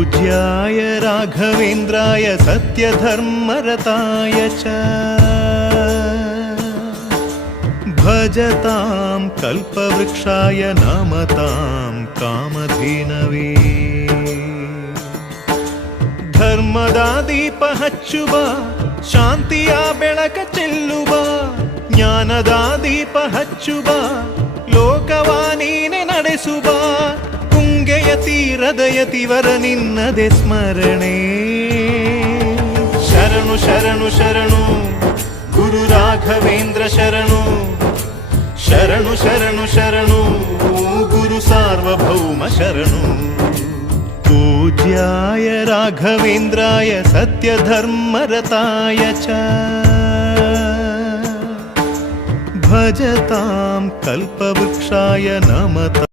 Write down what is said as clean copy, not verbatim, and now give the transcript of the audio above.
पूज्याय राघवेन्द्राय सत्यधर्मरताय च भजतां कल्पवृक्षाय नमतां कामधेनवे ಧರ್ಮದ ದೀಪ ಹಚ್ಚುವ ಶಾಂತಿಯ ಬೆಳಕ ಚೆಲ್ಲುವ ಜ್ಞಾನದ ದೀಪ ಹಚ್ಚುವ ಲೋಕವ ನೀನೆ ನಡೆಸುವ ತುಂಗೆಯ ತೀರದ ಯತಿವರ ನಿನ್ನದೆ ಸ್ಮರಣೆ ಶರಣು ಶರಣು ಶರಣು ಗುರು ರಾಘವೇಂದ್ರ ಶರಣು ಶರಣು ಶರಣು ಶರಣು ಗುರು ಸಾರ್ವಭೌಮ ಶರಣು पूज्याय राघवेन्द्राय सत्यधर्मरताय च भजतां कल्पवृक्षाय नमताम्